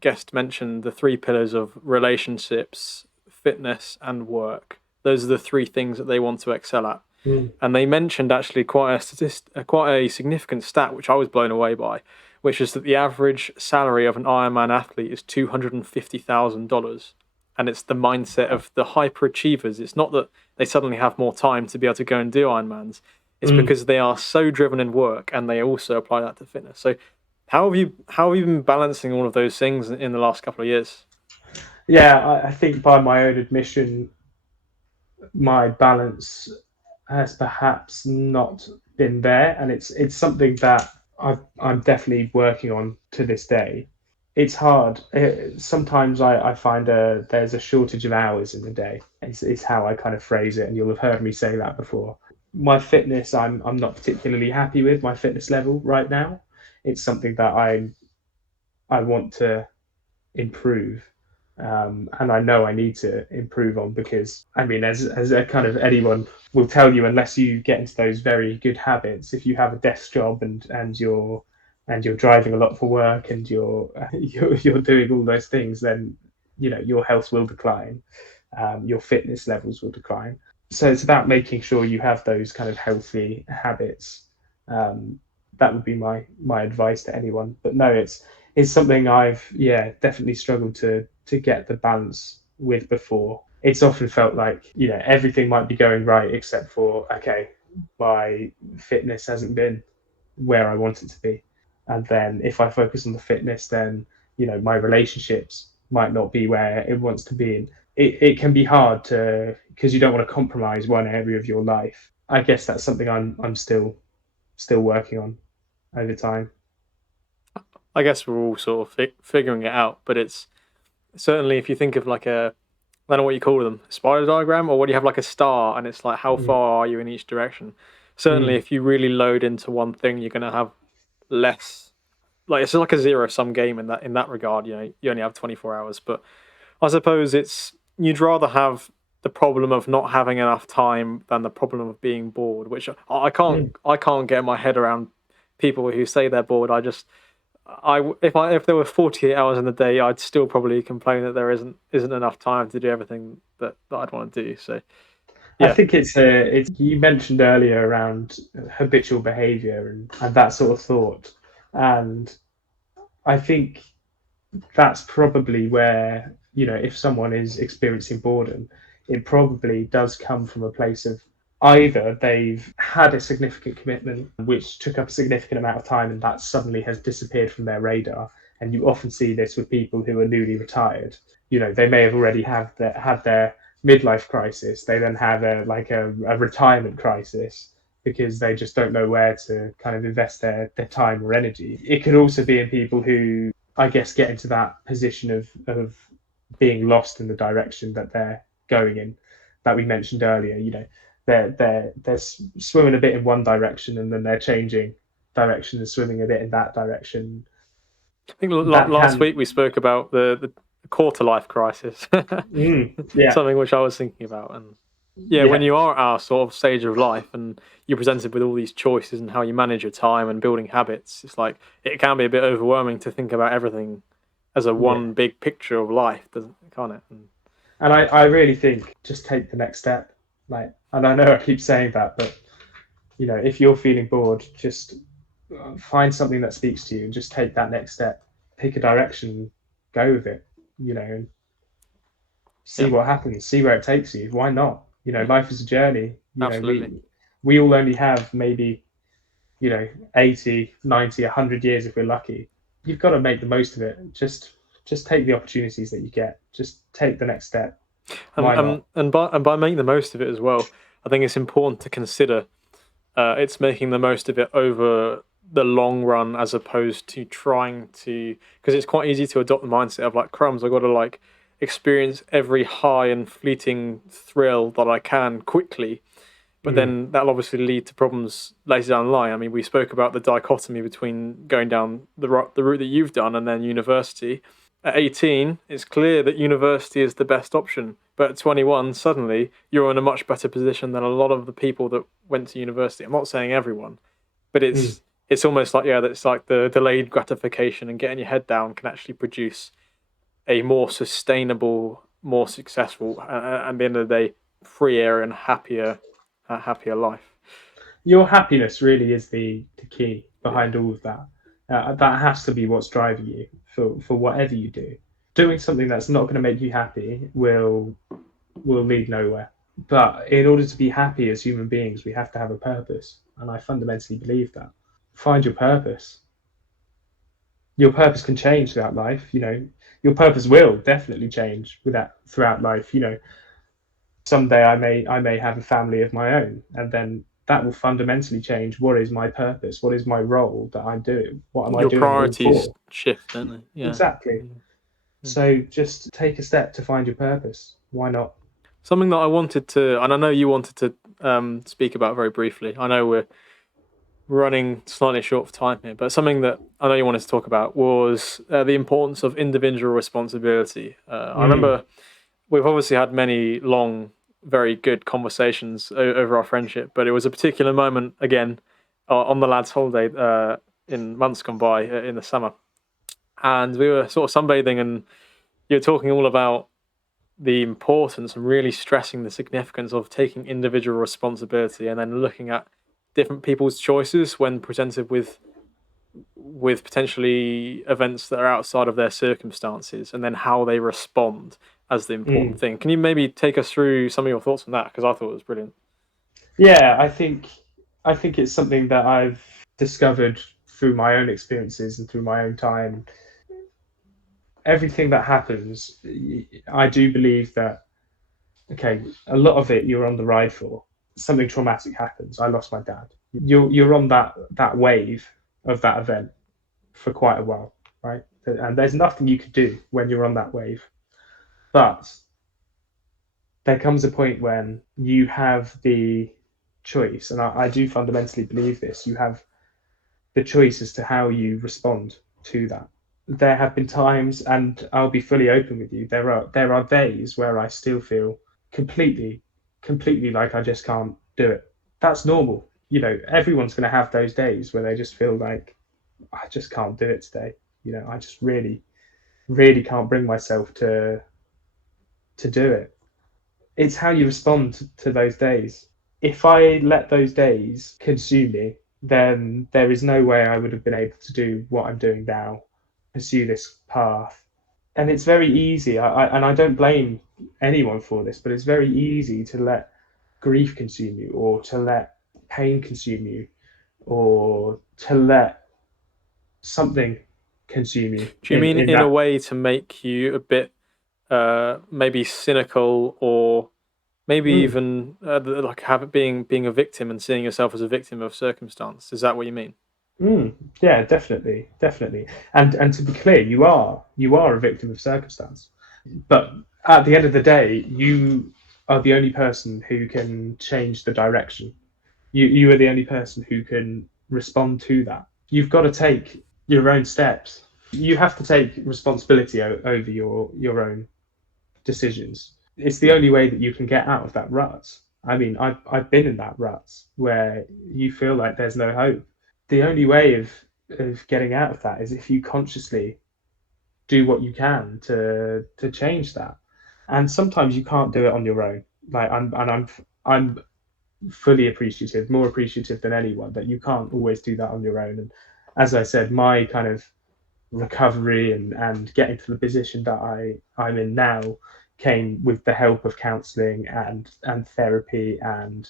guest mentioned the three pillars of relationships, fitness, and work. Those are the three things that they want to excel at. Mm. And they mentioned actually quite a significant stat, which I was blown away by, which is that the average salary of an Ironman athlete is $250,000. And it's the mindset of the hyperachievers. It's not that they suddenly have more time to be able to go and do Ironmans. It's because they are so driven in work, and they also apply that to fitness. So how have you been balancing all of those things in the last couple of years? Yeah, I think by my own admission, my balance has perhaps not been there, and it's something that I'm definitely working on to this day. It's hard. Sometimes I find there's a shortage of hours in the day. It's how I kind of phrase it, and you'll have heard me say that before. My fitness, I'm not particularly happy with my fitness level right now. It's something that I want to improve, and I know I need to improve on because I mean, as a kind of anyone will tell you, unless you get into those very good habits, if you have a desk job and you're driving a lot for work and you're doing all those things, then your health will decline, your fitness levels will decline. So it's about making sure you have those kind of healthy habits. That would be my advice to anyone. But no, It's something I've definitely struggled to get the balance with before. It's often felt like everything might be going right except for okay, my fitness hasn't been where I want it to be, and then if I focus on the fitness, then my relationships might not be where it wants to be, and it can be hard to because you don't want to compromise one area of your life. I guess that's something I'm still working on over time. I guess we're all sort of figuring it out, but it's certainly if you think of like I don't know what you call them, spider diagram, or what do you have like a star, and it's like how Mm, far are you in each direction? Certainly, mm, if you really load into one thing, you're going to have less. Like it's like a zero sum game in that regard. You only have 24 hours, but I suppose it's you'd rather have the problem of not having enough time than the problem of being bored, which mm. I can't get my head around people who say they're bored. If there were 48 hours in the day, I'd still probably complain that there isn't enough time to do everything that I'd want to do. So I yeah, think it's you mentioned earlier around habitual behavior and that sort of thought, and I think that's probably where if someone is experiencing boredom, it probably does come from a place of either they've had a significant commitment which took up a significant amount of time and that suddenly has disappeared from their radar, and you often see this with people who are newly retired. They may have already had their midlife crisis. They then have a retirement crisis because they just don't know where to kind of invest their time or energy. It could also be in people who, I guess, get into that position of being lost in the direction that they're going in, that we mentioned earlier. They're swimming a bit in one direction and then they're changing direction and swimming a bit in that direction. I think That last can, week we spoke about the quarter life crisis, yeah, something which I was thinking about. And yeah, when yeah, you are at our sort of stage of life and you're presented with all these choices and how you manage your time and building habits, it's like it can be a bit overwhelming to think about everything as a yeah. one big picture of life, doesn't can't it? And And I really think just take the next step. And I know I keep saying that, but if you're feeling bored, just find something that speaks to you and just take that next step. Pick a direction, go with it. And see yeah, what happens, see where it takes you. Why not? yeah, Life is a journey. absolutely. We all only have maybe 80, 90, 100 years if we're lucky. You've got to make the most of it. Just take the opportunities that you get. Just take the next step. Why not? And by making the most of it as well, I think it's important to consider it's making the most of it over the long run as opposed to trying to because it's quite easy to adopt the mindset of like crumbs. I got to like experience every high and fleeting thrill that I can quickly, but Mm, then that'll obviously lead to problems later down the line. I mean, we spoke about the dichotomy between going down the route that you've done and then university. At 18, it's clear that university is the best option. But at 21, suddenly you're in a much better position than a lot of the people that went to university. I'm not saying everyone, but mm. it's almost like that's like the delayed gratification and getting your head down can actually produce a more sustainable, more successful, and at the end of the day, freer and happier life. Your happiness really is the key Yeah, behind all of that. That has to be what's driving you for whatever you do. Doing something that's not going to make you happy will lead nowhere. But in order to be happy as human beings, we have to have a purpose, and I fundamentally believe that. Find your purpose. Your purpose can change throughout life. Your purpose will definitely change with that throughout life. Someday I may have a family of my own, and then that will fundamentally change what is my purpose, what is my role that I'm doing, what am I your doing it all priorities for? shift, don't they? Yeah. Exactly. Yeah. Yeah. So just take a step to find your purpose. Why not? Something that I wanted to, and I know you wanted to speak about very briefly. I know we're running slightly short of time here, but something that I know you wanted to talk about was the importance of individual responsibility. I Mm, remember we've obviously had many long, very good conversations over our friendship, but it was a particular moment again on the lads' holiday in months gone by in the summer, and we were sort of sunbathing, and you were talking all about the importance and really stressing the significance of taking individual responsibility and then looking at different people's choices when presented with with potentially events that are outside of their circumstances, and then how they respond as the important Mm. thing. Can you maybe take us through some of your thoughts on that? Because I thought it was brilliant. Yeah, I think it's something that I've discovered through my own experiences and through my own time. Everything that happens, I do believe that, okay, a lot of it you're on the ride for. Something traumatic happens. I lost my dad. You're on that wave of that event for quite a while, right? And there's nothing you could do when you're on that wave. But there comes a point when you have the choice, and I do fundamentally believe this. You have the choice as to how you respond to that. There have been times, and I'll be fully open with you. There are days where I still feel completely, completely like I just can't do it. That's normal. Everyone's going to have those days where they just feel like I just can't do it today. I just really, really can't bring myself to do it. It's how you respond to those days. If I let those days consume me, then there is no way I would have been able to do what I'm doing now, pursue this path. And it's very easy, and I don't blame anyone for this, but it's very easy to let grief consume you, or to let pain consume you, or to let something consume you Do you in, mean in in a that. way to make you a bit maybe cynical, or maybe Mm. even like have it being a victim and seeing yourself as a victim of circumstance? Is that what you mean? Yeah, definitely, definitely. And to be clear, you are a victim of circumstance. But at the end of the day, you are the only person who can change the direction. You are the only person who can respond to that. You've got to take your own steps. You have to take responsibility over your own decisions. It's the only way that you can get out of that rut. I mean, I've been in that rut where you feel like there's no hope. The only way of getting out of that is if you consciously do what you can to change that. And sometimes you can't do it on your own. Like I'm fully appreciative, more appreciative than anyone, that you can't always do that on your own. And as I said, my kind of recovery and getting to the position that I'm in now came with the help of counselling and therapy and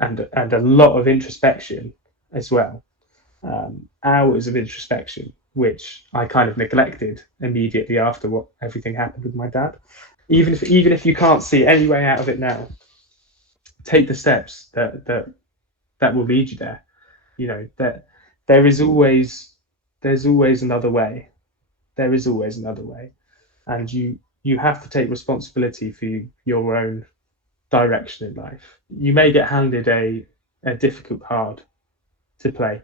a lot of introspection as well. Hours of introspection, which I kind of neglected immediately after what everything happened with my dad. Even if you can't see any way out of it now, take the steps that will lead you there. That there is always there's always another way. There is always another way, and you have to take responsibility for your own direction in life. You may get handed a difficult card to play.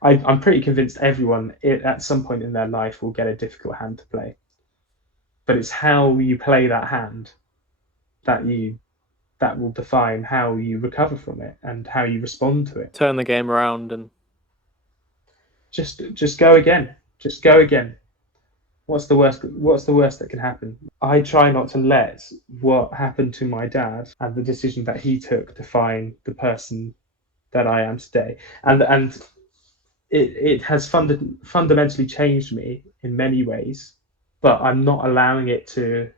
I'm pretty convinced everyone at some point in their life will get a difficult hand to play, but it's how you play that hand that you that will define how you recover from it and how you respond to it. Turn the game around and Just go again. Just go again. What's the worst that can happen? I try not to let what happened to my dad and the decision that he took define the person that I am today. And it has fundamentally changed me in many ways, but I'm not allowing it to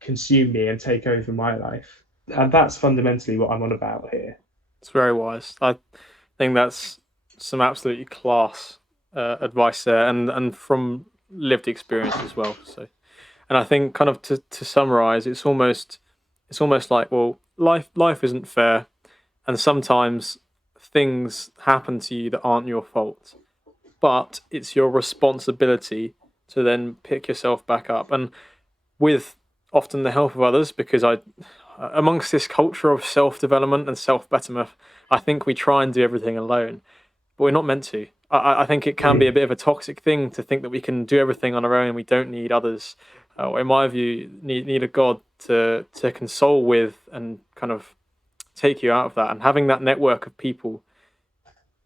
consume me and take over my life. And that's fundamentally what I'm on about here. it's very wise. I think that's some absolutely class advice there, and from lived experience as well. So, and I think kind of to summarize, it's almost like, well, life isn't fair, and sometimes things happen to you that aren't your fault, but it's your responsibility to then pick yourself back up, and with often the help of others, because amongst this culture of self development and self betterment, I think we try and do everything alone, but we're not meant to. I think it can be a Mm. bit of a toxic thing to think that we can do everything on our own and we don't need others. In my view, need a God to console with and kind of take you out of that. And having that network of people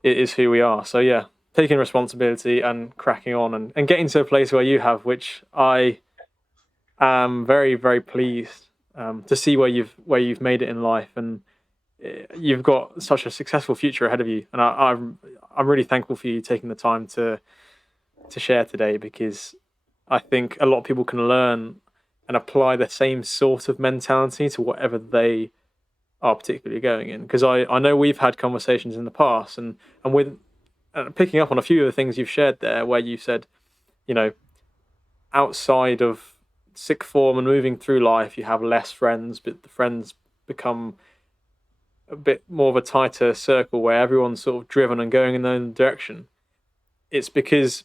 is who we are. So yeah, taking responsibility and cracking on, and getting to a place where you have, which I am very very pleased to see where you've made it in life, and you've got such a successful future ahead of you, and I'm really thankful for you taking the time to share today, because I think a lot of people can learn and apply the same sort of mentality to whatever they are particularly going in. Because I know we've had conversations in the past, and with picking up on a few of the things you've shared there, where you said, you know, outside of sixth form and moving through life, you have less friends, but the friends become a bit more of a tighter circle where everyone's sort of driven and going in their own direction. It's because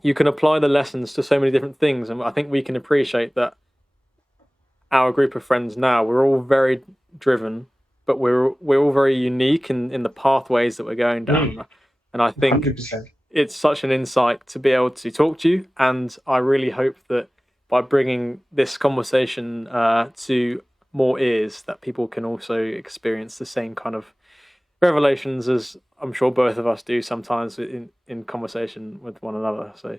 you can apply the lessons to so many different things, and I think we can appreciate that our group of friends now, we're all very driven, but we're all very unique in the pathways that we're going down. And I think 100%. it's such an insight to be able to talk to you, and I really hope that by bringing this conversation to more ears, that people can also experience the same kind of revelations as I'm sure both of us do sometimes in conversation with one another. So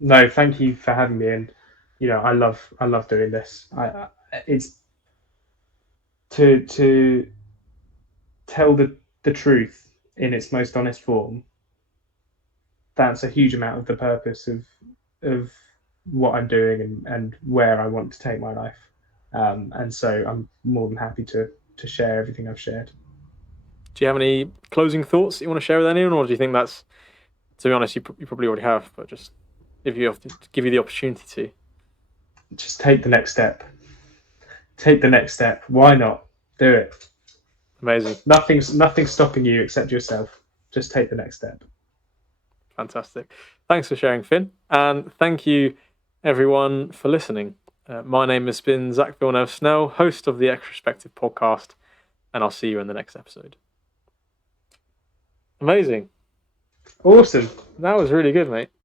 No, thank you for having me. And I love doing this. It's to tell the truth in its most honest form. That's a huge amount of the purpose of what I'm doing and where I want to take my life. And so I'm more than happy to share everything I've shared. do you have any closing thoughts that you want to share with anyone, or do you think that's, to be honest, you probably already have, but just if you have to give you the opportunity to? Just take the next step. Take the next step. Why not? Do it. Amazing. Nothing's stopping you except yourself. Just take the next step. Fantastic. Thanks for sharing, Finn. And thank you, everyone, for listening. My name has been Zach Villeneuve-Snell, host of the Extrospective podcast, and I'll see you in the next episode. Amazing. Awesome. That was really good, mate.